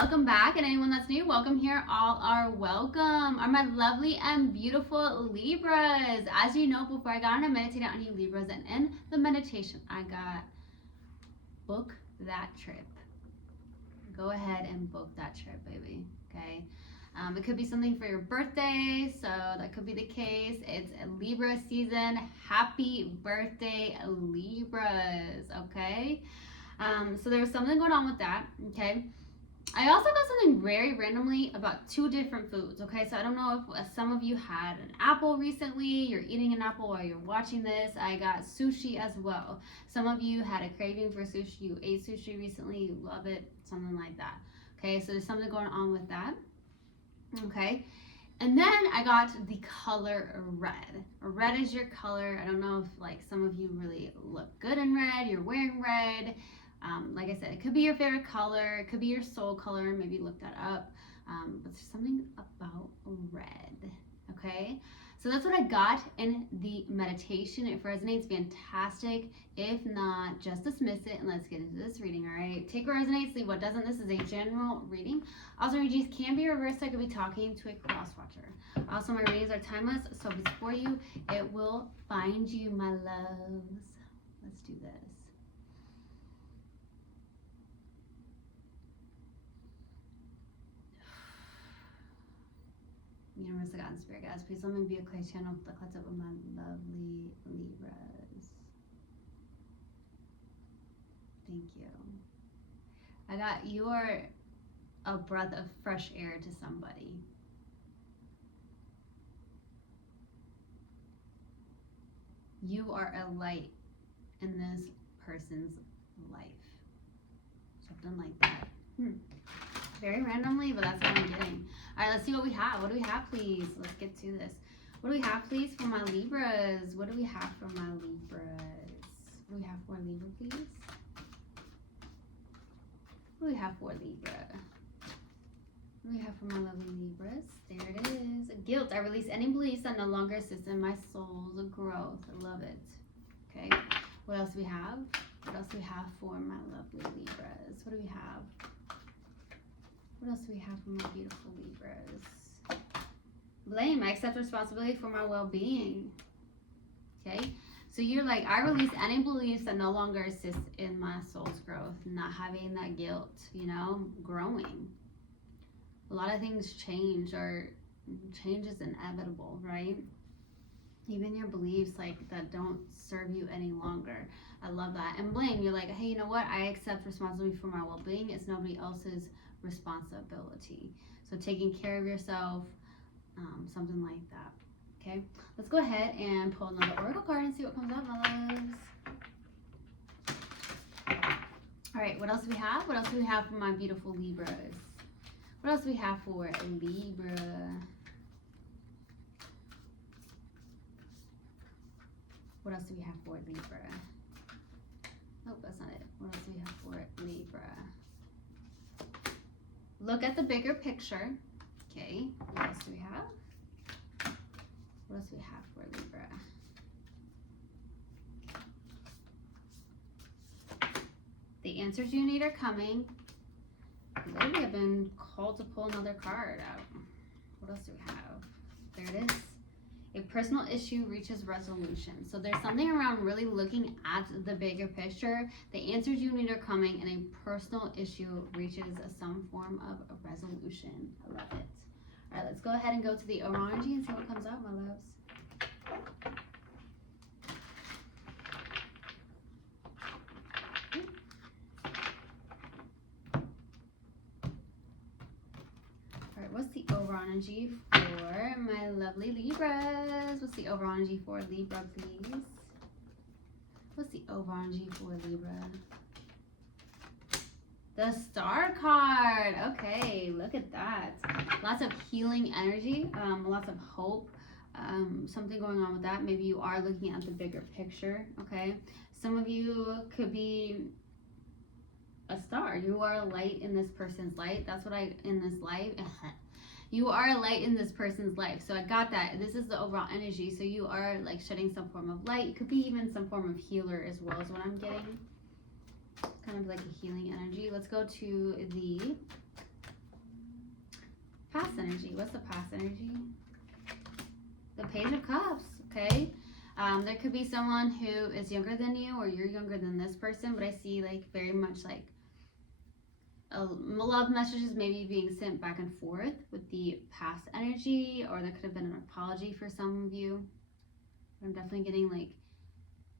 welcome back, and anyone that's new, welcome here. All are welcome. Are my lovely and beautiful Libras. As you know, before I got on, I meditated on you Libras, and in the meditation, I got book that trip. Go ahead and book that trip, baby. Okay. It could be something for your birthday, so that could be the case. It's Libra season. Happy birthday, Libras. Okay. So there's something going on with that. Okay. I also got something very randomly about two different foods, okay? So I don't know if some of you had an apple recently, you're eating an apple while you're watching this. I got sushi as well. Some of you had a craving for sushi, you ate sushi recently, you love it, something like that. Okay, so there's something going on with that, okay? And then I got the color red. Red is your color. I don't know if like some of you really look good in red, you're wearing red. Like I said, it could be your favorite color, it could be your soul color, maybe look that up, but there's something about red, okay? So that's what I got in the meditation. If it resonates, fantastic. If not, just dismiss it and let's get into this reading, all right? Take what resonates, leave what doesn't. This is a general reading. Also, energies can be reversed. I could be talking to a cross watcher. Also, my readings are timeless, so if it's for you, it will find you, my loves. Let's do this. Universe, God, and Spirit guides, please let me be a clear channel for the collective of my lovely Libras. Thank you. I got you are a breath of fresh air to somebody. You are a light in this person's life. Something like that. Very randomly, but that's what I'm getting. All right, let's see what we have. What do we have, please? Let's get to this. What do we have, please, for my Libras? What do we have for my Libras? What do we have for Libra, please? What do we have for Libra? What do we have for my lovely Libras? There it is. Guilt. I release any beliefs that no longer assist in my soul's growth. I love it. Okay. What else do we have? What else do we have for my lovely Libras? What do we have? What else do we have for my beautiful Libras? Blame. I accept responsibility for my well-being. Okay? So you're like, I release any beliefs that no longer assist in my soul's growth. Not having that guilt, you know, growing. A lot of things change, or change is inevitable, right? Even your beliefs like that don't serve you any longer. I love that. And blame. You're like, hey, you know what? I accept responsibility for my well-being. It's nobody else's responsibility. So taking care of yourself, something like that. Okay, let's go ahead and pull another oracle card and see what comes up, my loves. All right, what else do we have? What else do we have for my beautiful Libras? What else do we have for Libra? What else do we have for Libra? Oh, that's not it. What else do we have for Libra? Look at the bigger picture. Okay, what else do we have? What else do we have for Libra? The answers you need are coming. Lately I've been called to pull another card out. What else do we have? There it is. A personal issue reaches resolution. So there's something around really looking at the bigger picture. The answers you need are coming, and a personal issue reaches some form of a resolution. I love it. All right, let's go ahead and go to the orange and see what comes out, my loves. What's the overall energy for my lovely Libras? What's the overall energy for Libra, please? What's the overall energy for Libra? The Star card. Okay, look at that. Lots of healing energy, lots of hope, something going on with that. Maybe you are looking at the bigger picture, okay? Some of you could be a star. You are a light in this person's light. That's what in this life. You are a light in this person's life. So I got that. This is the overall energy. So you are like shedding some form of light. It could be even some form of healer as well, is what I'm getting. Kind of like a healing energy. Let's go to the Past energy. What's the past energy? The Page of Cups, okay? There could be someone who is younger than you, or you're younger than this person, but I see like very much like love messages maybe being sent back and forth with the past energy, or there could have been an apology for some of you. I'm definitely getting like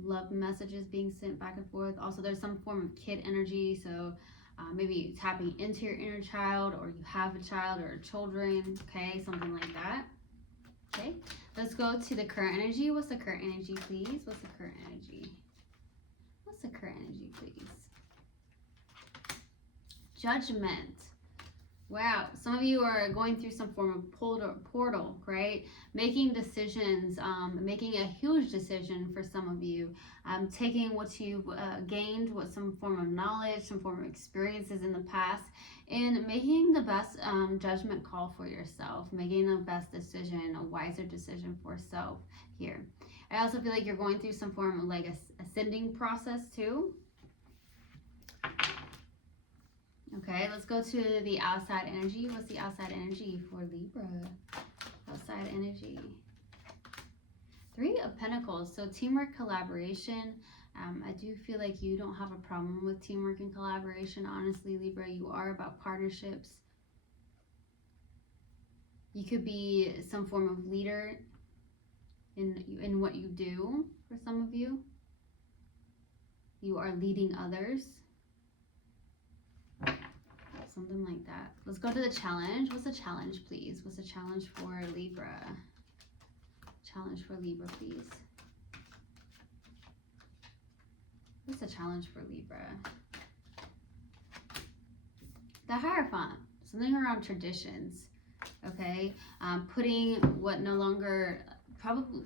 love messages being sent back and forth. Also, there's some form of kid energy, so maybe tapping into your inner child, or you have a child or children, okay, something like that. Okay, let's go to the current energy. What's the current energy, please? What's the current energy? What's the current energy, please? Judgment. Wow, some of you are going through some form of portal, right? Making decisions, making a huge decision for some of you, taking what you've gained, what some form of knowledge, some form of experiences in the past, and making the best judgment call for yourself, making the best decision, a wiser decision for self here. I also feel like you're going through some form of like ascending process too. Okay, let's go to the outside energy. What's the outside energy for Libra? Outside energy. 3 of Pentacles. So teamwork, collaboration. I do feel like you don't have a problem with teamwork and collaboration. Honestly, Libra, you are about partnerships. You could be some form of leader in what you do for some of you. You are leading others. Something like that. Let's go to the challenge. What's the challenge, please? What's the challenge for Libra? Challenge for Libra, please. What's the challenge for Libra? The Hierophant. Something around traditions. Okay? Putting what no longer... Probably...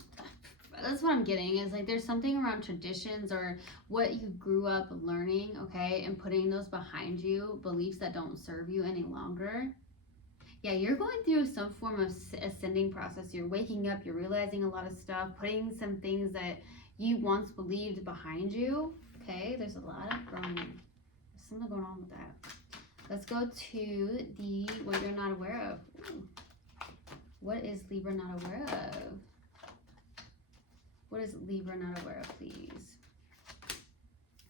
That's what I'm getting, is like there's something around traditions or what you grew up learning, okay, and putting those behind you, beliefs that don't serve you any longer. Yeah, you're going through some form of ascending process. You're waking up, you're realizing a lot of stuff, putting some things that you once believed behind you, okay. There's a lot of growing. There's something going on with that. Let's go to the what you're not aware of. Ooh. What is Libra not aware of? What is Libra not aware of, please?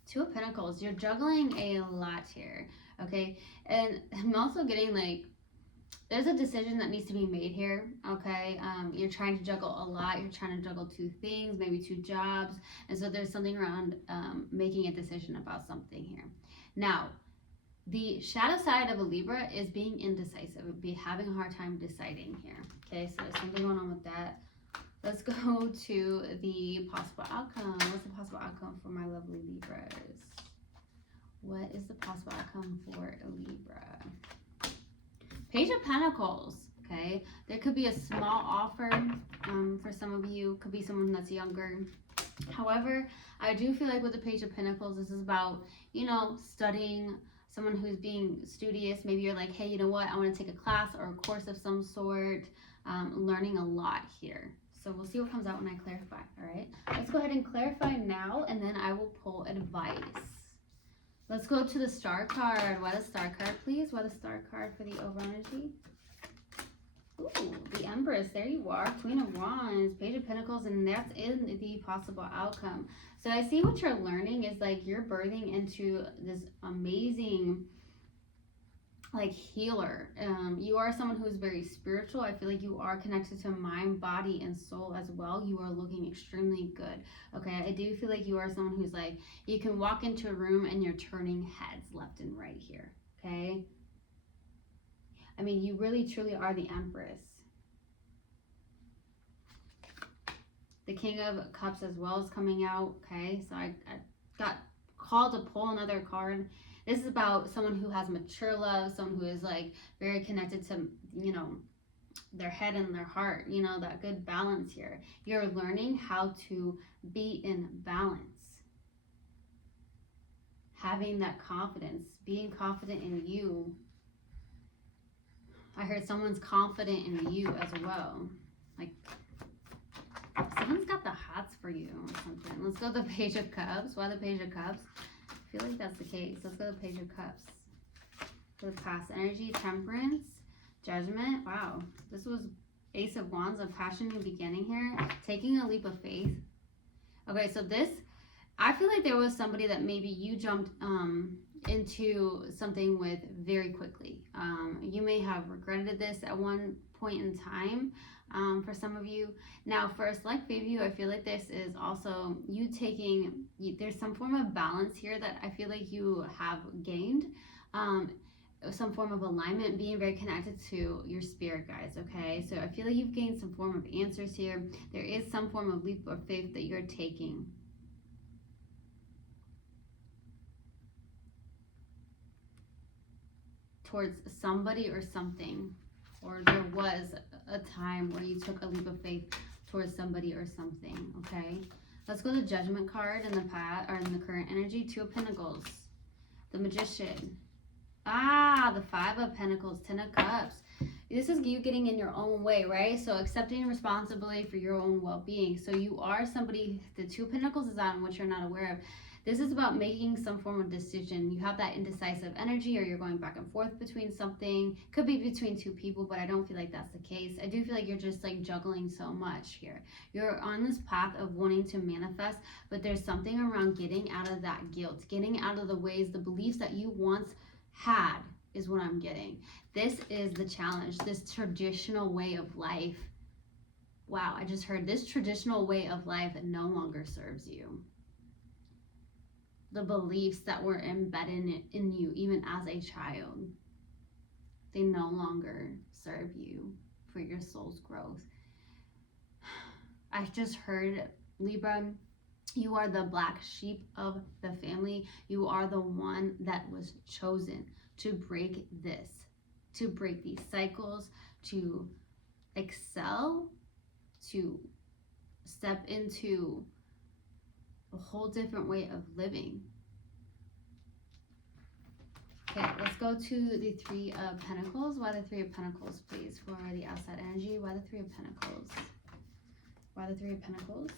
2 of Pentacles. You're juggling a lot here, okay? And I'm also getting like, there's a decision that needs to be made here, okay? You're trying to juggle a lot. You're trying to juggle 2 things, maybe 2 jobs. And so there's something around making a decision about something here. Now, the shadow side of a Libra is being indecisive, having a hard time deciding here, okay? So there's something going on with that. Let's go to the possible outcome. What's the possible outcome for my lovely Libras? What is the possible outcome for a Libra? Page of Pentacles, okay? There could be a small offer for some of you. Could be someone that's younger. However, I do feel like with the Page of Pentacles, this is about, you know, studying, someone who's being studious. Maybe you're like, hey, you know what? I want to take a class or a course of some sort, learning a lot here. So we'll see what comes out when I clarify, all right? Let's go ahead and clarify now, and then I will pull advice. Let's go to the Star card. Why the Star card, please? Why the Star card for the over energy? Ooh, the Empress. There you are. Queen of Wands, Page of Pentacles, and that's in the possible outcome. So I see what you're learning is like you're birthing into this amazing... like healer. You are someone who is very spiritual. I feel like you are connected to mind, body, and soul as well. You are looking extremely good. Okay, I do feel like you are someone who's like, you can walk into a room and you're turning heads left and right here. Okay, I mean, you really truly are the Empress. The King of Cups as well is coming out. Okay, so I got called to pull another card. This is about someone who has mature love, someone who is like very connected to, you know, their head and their heart, you know, that good balance here. You're learning how to be in balance. Having that confidence, being confident in you. I heard someone's confident in you as well. Like, someone's got the hots for you or something. Let's go to the Page of Cups. Why the Page of Cups? I feel like that's the case. Let's go to the Page of Cups. For the past energy, Temperance. Judgment. Wow. This was Ace of Wands, a passion new beginning here. Taking a leap of faith. Okay, so this, I feel like there was somebody that maybe you jumped into something with very quickly. You may have regretted this at one point in time. For some of you. Now, for a select few of you, I feel like this is also you taking, there's some form of balance here that I feel like you have gained. Some form of alignment, being very connected to your spirit, guys, okay? So I feel like you've gained some form of answers here. There is some form of leap of faith that you're taking. Towards somebody or something. Or there was a time where you took a leap of faith towards somebody or something, okay? Let's go to the Judgment card in the past, or in the current energy. 2 of Pentacles. The Magician. The 5 of Pentacles. 10 of Cups. This is you getting in your own way, right? So accepting responsibility for your own well-being. So you are somebody, the 2 of Pentacles is out in what you're not aware of. This is about making some form of decision. You have that indecisive energy, or you're going back and forth between something. Could be between 2 people, but I don't feel like that's the case. I do feel like you're just like juggling so much here. You're on this path of wanting to manifest, but there's something around getting out of that guilt, getting out of the ways, the beliefs that you once had is what I'm getting. This is the challenge, this traditional way of life. Wow, I just heard this traditional way of life no longer serves you. The beliefs that were embedded in you even as a child, they no longer serve you for your soul's growth. I just heard, Libra, you are the black sheep of the family. You are the one that was chosen to break this, to break these cycles, to excel, to step into a whole different way of living. Okay, let's go to the 3 of Pentacles. Why the 3 of Pentacles, please, for the outside energy? Why the 3 of Pentacles? Why the 3 of Pentacles?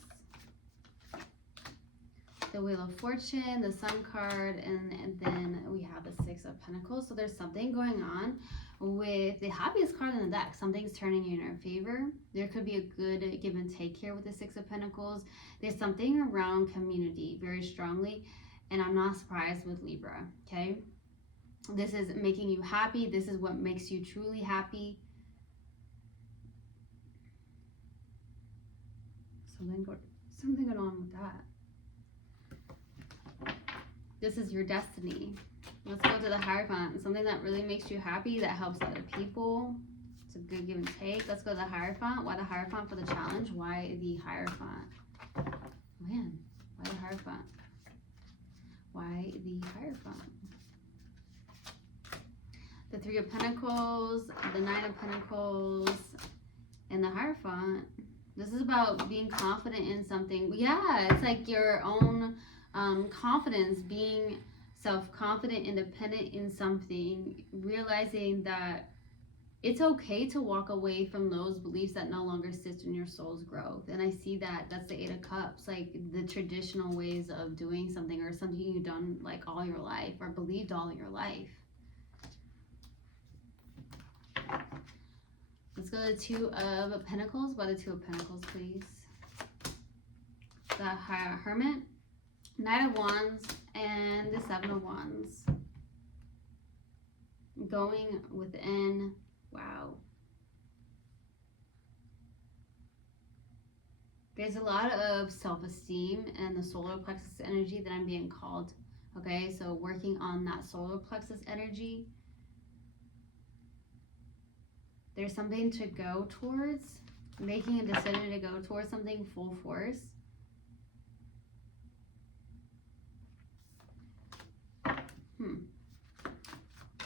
The Wheel of Fortune, the Sun card, and then we have the 6 of Pentacles. So there's something going on with the happiest card in the deck. Something's turning in your favor. There could be a good give and take here with the 6 of Pentacles. There's something around community very strongly, and I'm not surprised with Libra, okay? This is making you happy. This is what makes you truly happy. Something going on with that. This is your destiny. Let's go to the Hierophant. Something that really makes you happy, that helps other people. It's a good give and take. Let's go to the Hierophant. Why the Hierophant for the challenge? Why the Hierophant? Man, why the Hierophant? Why the Hierophant? The 3 of Pentacles, the 9 of Pentacles, and the Hierophant. This is about being confident in something. Yeah, it's like your own confidence, being self-confident, independent in something, realizing that it's okay to walk away from those beliefs that no longer assist in your soul's growth. And I see that that's the 8 of Cups, like the traditional ways of doing something, or something you've done like all your life or believed all your life. Let's go to the 2 of Pentacles. Why the 2 of Pentacles, please? The Hermit, Knight of Wands, and the 7 of Wands. Going within. Wow. There's a lot of self-esteem and the solar plexus energy that I'm being called. Okay, so working on that solar plexus energy. There's something to go towards, making a decision to go towards something full force.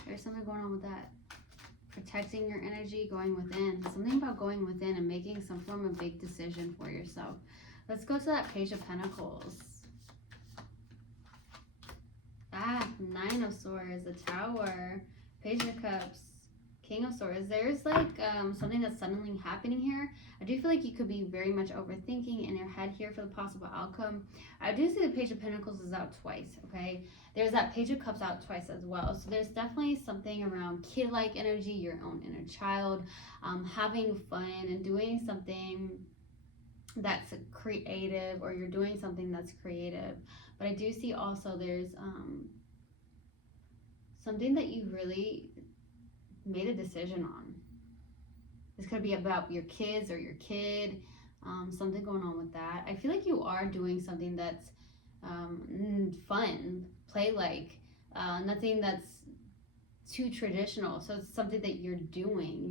There's something going on with that. Protecting your energy, going within. Something about going within and making some form of big decision for yourself. Let's go to that Page of Pentacles. 9 of Swords, the Tower, Page of Cups, King of Swords. There's like something that's suddenly happening here. I do feel like you could be very much overthinking in your head here for the possible outcome. I do see the Page of Pentacles is out twice, okay? There's that Page of Cups out twice as well. So there's definitely something around kid-like energy, your own inner child, having fun and doing something that's creative, or you're doing something that's creative. But I do see also there's something that you really made a decision on. This could be about your kids or your kid, something going on with that. I feel like you are doing something that's fun, play-like, nothing that's too traditional. So it's something that you're doing.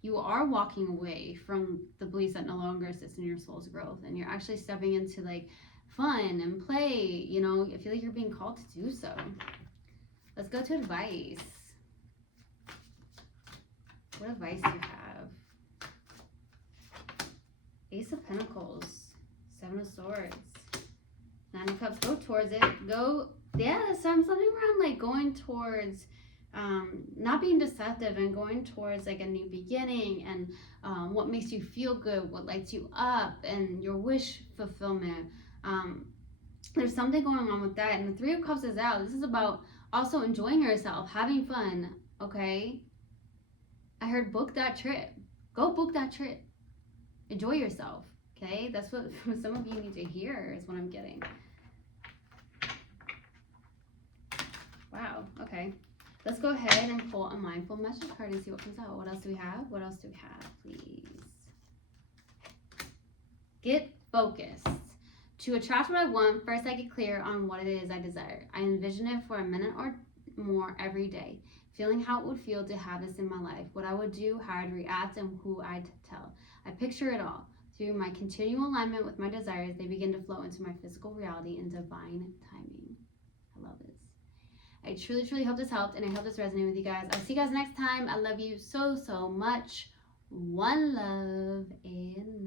You are walking away from the beliefs that no longer assist in your soul's growth, and you're actually stepping into like fun and play. You know, I feel like you're being called to do so. Let's go to advice. What advice do you have? Ace of Pentacles, Seven of Swords, Nine of Cups. Go towards it. Go. Yeah, something around like going towards not being deceptive and going towards like a new beginning, and what makes you feel good, what lights you up, and your wish fulfillment. There's something going on with that. And the Three of Cups is out. This is about also enjoying yourself, having fun, okay? I heard book that trip. Go book that trip. Enjoy yourself, okay? That's what some of you need to hear is what I'm getting. Wow, okay. Let's go ahead and pull a mindful message card and see what comes out. What else do we have? What else do we have, please? Get focused. To attract what I want, first I get clear on what it is I desire. I envision it for a minute or more every day, feeling how it would feel to have this in my life, what I would do, how I'd react, and who I'd tell. I picture it all. Through my continual alignment with my desires, they begin to flow into my physical reality in divine timing. I love this. I truly, truly hope this helped, and I hope this resonated with you guys. I'll see you guys next time. I love you so, so much. One love and